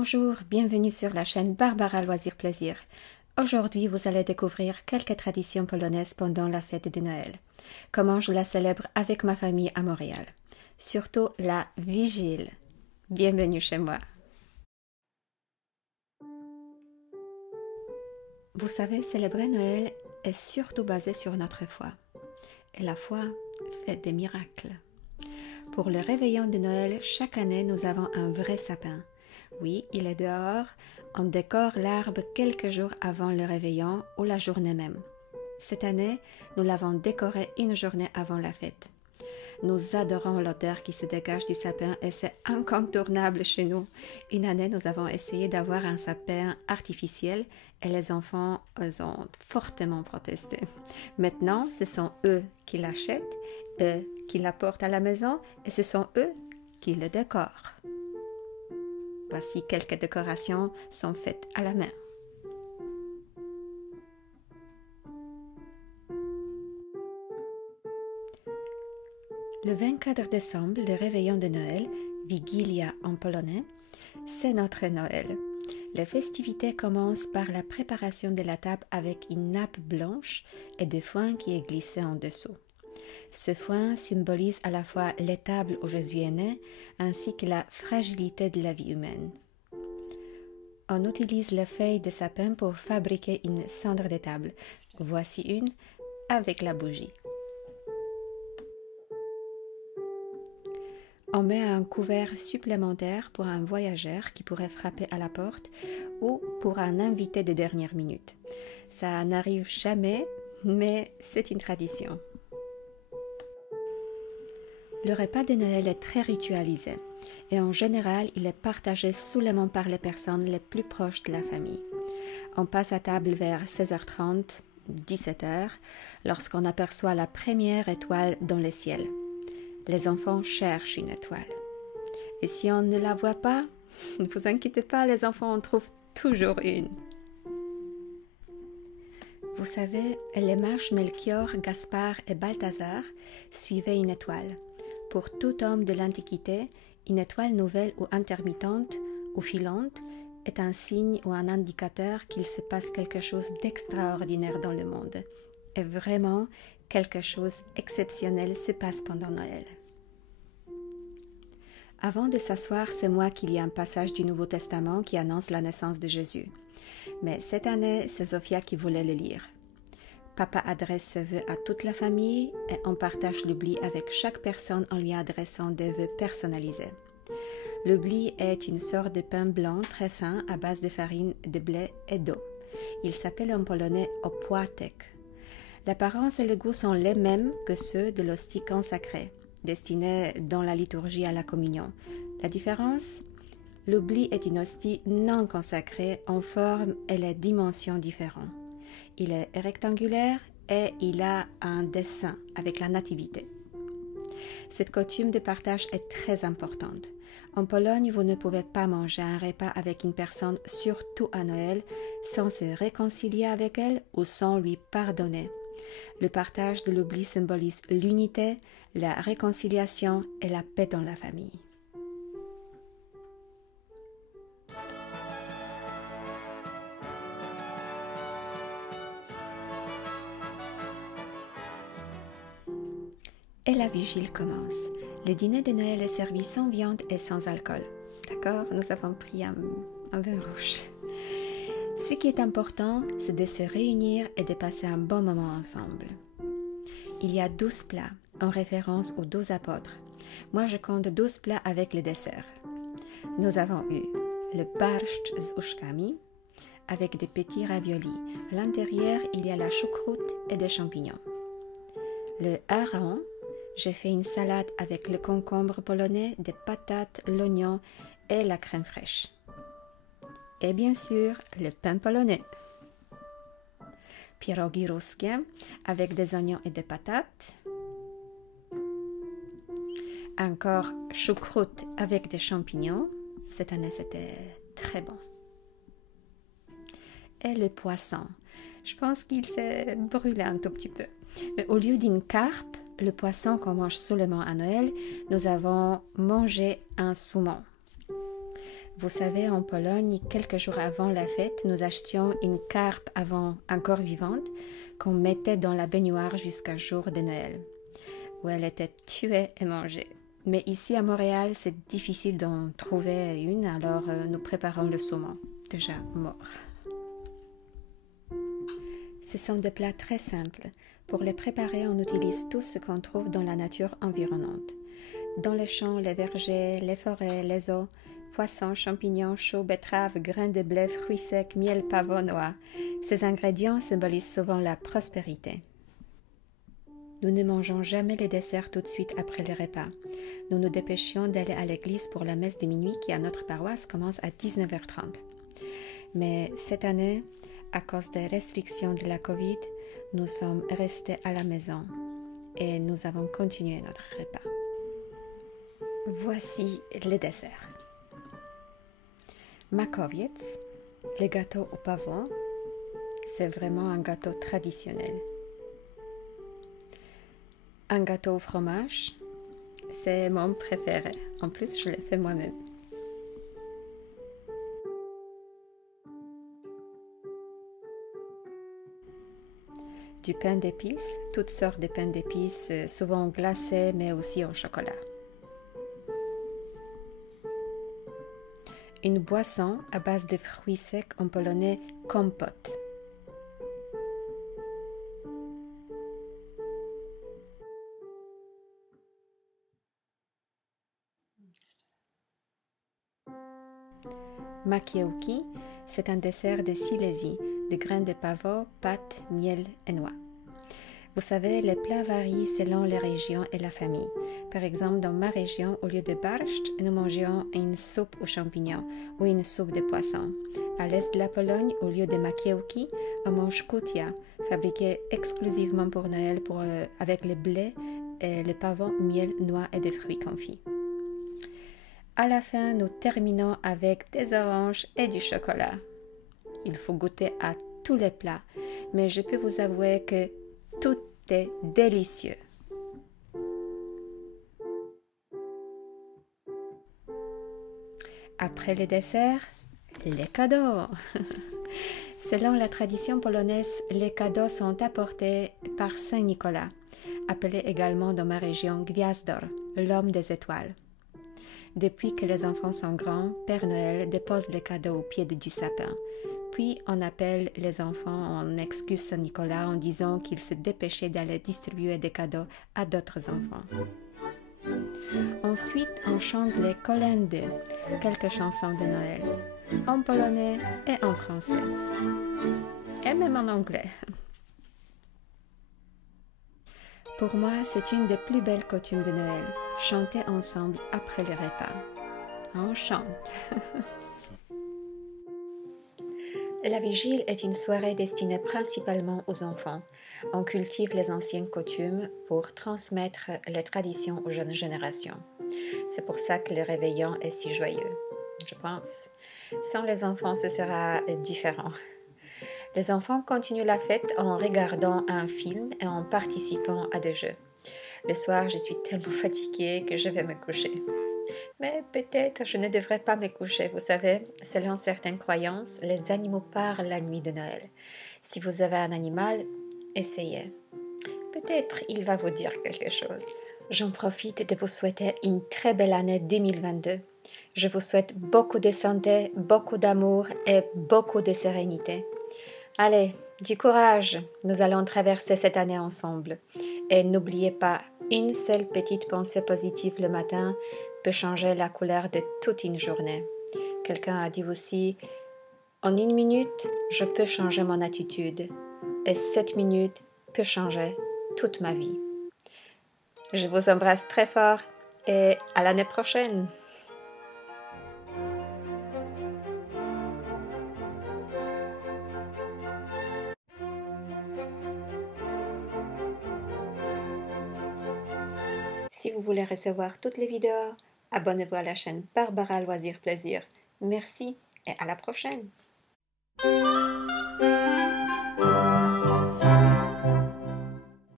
Bonjour, bienvenue sur la chaîne Barbara Loisirs Plaisir. Aujourd'hui, vous allez découvrir quelques traditions polonaises pendant la fête de Noël. Comment je la célèbre avec ma famille à Montréal. Surtout la vigile. Bienvenue chez moi. Vous savez, célébrer Noël est surtout basé sur notre foi. Et la foi fait des miracles. Pour le réveillon de Noël, chaque année, nous avons un vrai sapin. Oui, il est dehors. On décore l'arbre quelques jours avant le réveillon ou la journée même. Cette année, nous l'avons décoré une journée avant la fête. Nous adorons l'odeur qui se dégage du sapin et c'est incontournable chez nous. Une année, nous avons essayé d'avoir un sapin artificiel et les enfants ont fortement protesté. Maintenant, ce sont eux qui l'achètent, eux qui l'apportent à la maison et ce sont eux qui le décorent. Voici quelques décorations sont faites à la main. Le 24 décembre, le réveillon de Noël, Wigilia en polonais, c'est notre Noël. Les festivités commencent par la préparation de la table avec une nappe blanche et de foin qui est glissé en dessous. Ce foin symbolise à la fois l'étable où Jésus est né, ainsi que la fragilité de la vie humaine. On utilise les feuilles de sapin pour fabriquer une cendre de table. Voici une avec la bougie. On met un couvert supplémentaire pour un voyageur qui pourrait frapper à la porte ou pour un invité de dernière minute. Ça n'arrive jamais, mais c'est une tradition. Le repas de Noël est très ritualisé et en général, il est partagé seulement par les personnes les plus proches de la famille. On passe à table vers 16h30, 17h, lorsqu'on aperçoit la première étoile dans le ciel. Les enfants cherchent une étoile. Et si on ne la voit pas, ne vous inquiétez pas, les enfants en trouvent toujours une. Vous savez, les mages Melchior, Gaspard et Balthazar suivaient une étoile. Pour tout homme de l'Antiquité, une étoile nouvelle ou intermittente ou filante est un signe ou un indicateur qu'il se passe quelque chose d'extraordinaire dans le monde. Et vraiment, quelque chose d'exceptionnel se passe pendant Noël. Avant de s'asseoir, c'est moi qui lis un passage du Nouveau Testament qui annonce la naissance de Jésus. Mais cette année, c'est Sophia qui voulait le lire. Papa adresse ses vœux à toute la famille et on partage l'oubli avec chaque personne en lui adressant des vœux personnalisés. L'oubli est une sorte de pain blanc très fin à base de farine, de blé et d'eau. Il s'appelle en polonais opłatek. L'apparence et le goût sont les mêmes que ceux de l'hostie consacrée, destinée dans la liturgie à la communion. La différence ? L'oubli est une hostie non consacrée en forme et les dimensions différentes. Il est rectangulaire et il a un dessin avec la nativité. Cette coutume de partage est très importante. En Pologne, vous ne pouvez pas manger un repas avec une personne, surtout à Noël, sans se réconcilier avec elle ou sans lui pardonner. Le partage de l'oubli symbolise l'unité, la réconciliation et la paix dans la famille. Et la vigile commence. Le dîner de Noël est servi sans viande et sans alcool. D'accord? Nous avons pris un vin rouge. Ce qui est important, c'est de se réunir et de passer un bon moment ensemble. Il y a 12 plats, en référence aux 12 apôtres. Moi, je compte 12 plats avec le dessert. Nous avons eu le barszcz z uszkami, avec des petits raviolis. À l'intérieur, il y a la choucroute et des champignons. Le hareng, j'ai fait une salade avec le concombre polonais, des patates, l'oignon et la crème fraîche. Et bien sûr, le pain polonais. Pierogi ruskie avec des oignons et des patates. Encore choucroute avec des champignons. Cette année, c'était très bon. Et le poisson. Je pense qu'il s'est brûlé un tout petit peu. Mais au lieu d'une carpe, le poisson qu'on mange seulement à Noël, nous avons mangé un saumon. Vous savez, en Pologne, quelques jours avant la fête, nous achetions une carpe encore vivante qu'on mettait dans la baignoire jusqu'au jour de Noël, où elle était tuée et mangée. Mais ici à Montréal, c'est difficile d'en trouver une, alors nous préparons le saumon, déjà mort. Ce sont des plats très simples. Pour les préparer, on utilise tout ce qu'on trouve dans la nature environnante. Dans les champs, les vergers, les forêts, les eaux, poissons, champignons, choux, betteraves, grains de blé, fruits secs, miel, pavot, noix. Ces ingrédients symbolisent souvent la prospérité. Nous ne mangeons jamais les desserts tout de suite après le repas. Nous nous dépêchions d'aller à l'église pour la messe de minuit qui, à notre paroisse, commence à 19h30. Mais cette année, à cause des restrictions de la Covid, nous sommes restés à la maison et nous avons continué notre repas. Voici les desserts. Makowiec, le gâteau au pavot, c'est vraiment un gâteau traditionnel. Un gâteau au fromage, c'est mon préféré. En plus, je l'ai fait moi-même. Du pain d'épices, toutes sortes de pain d'épices, souvent glacés mais aussi au chocolat. Une boisson à base de fruits secs en polonais kompot. Makiełki, c'est un dessert de Silésie, de graines de pavot, pâtes, miel et noix. Vous savez, les plats varient selon les régions et la famille. Par exemple, dans ma région, au lieu de barszcz, nous mangions une soupe aux champignons ou une soupe de poisson. À l'est de la Pologne, au lieu de makiełki, on mange kutia, fabriqué exclusivement pour Noël avec le blé, le pavot, miel, noix et des fruits confits. À la fin, nous terminons avec des oranges et du chocolat. Il faut goûter à tous les plats, mais je peux vous avouer que tout est délicieux. Après le dessert, les cadeaux. Selon la tradition polonaise, les cadeaux sont apportés par Saint Nicolas, appelé également dans ma région Gwiazdor, l'homme des étoiles. Depuis que les enfants sont grands, Père Noël dépose les cadeaux au pied du sapin. Puis on appelle les enfants en excuse Saint Nicolas en disant qu'il se dépêchait d'aller distribuer des cadeaux à d'autres enfants. Ensuite, on chante les kolendy, quelques chansons de Noël, en polonais et en français, et même en anglais. Pour moi, c'est une des plus belles coutumes de Noël, chanter ensemble après le repas. On chante. La vigile est une soirée destinée principalement aux enfants. On cultive les anciennes coutumes pour transmettre les traditions aux jeunes générations. C'est pour ça que le réveillon est si joyeux, je pense. Sans les enfants, ce sera différent. Les enfants continuent la fête en regardant un film et en participant à des jeux. Le soir, je suis tellement fatiguée que je vais me coucher. Mais peut-être je ne devrais pas me coucher, vous savez, selon certaines croyances, les animaux parlent la nuit de Noël. Si vous avez un animal, essayez. Peut-être il va vous dire quelque chose. J'en profite de vous souhaiter une très belle année 2022. Je vous souhaite beaucoup de santé, beaucoup d'amour et beaucoup de sérénité. Allez, du courage, nous allons traverser cette année ensemble. Et n'oubliez pas, une seule petite pensée positive le matin peut changer la couleur de toute une journée. Quelqu'un a dit aussi, en 1 minute, je peux changer mon attitude. Et 7 minutes peut changer toute ma vie. Je vous embrasse très fort et à l'année prochaine. Si vous voulez recevoir toutes les vidéos, abonnez-vous à la chaîne Barbara Loisirs Plaisir. Merci et à la prochaine.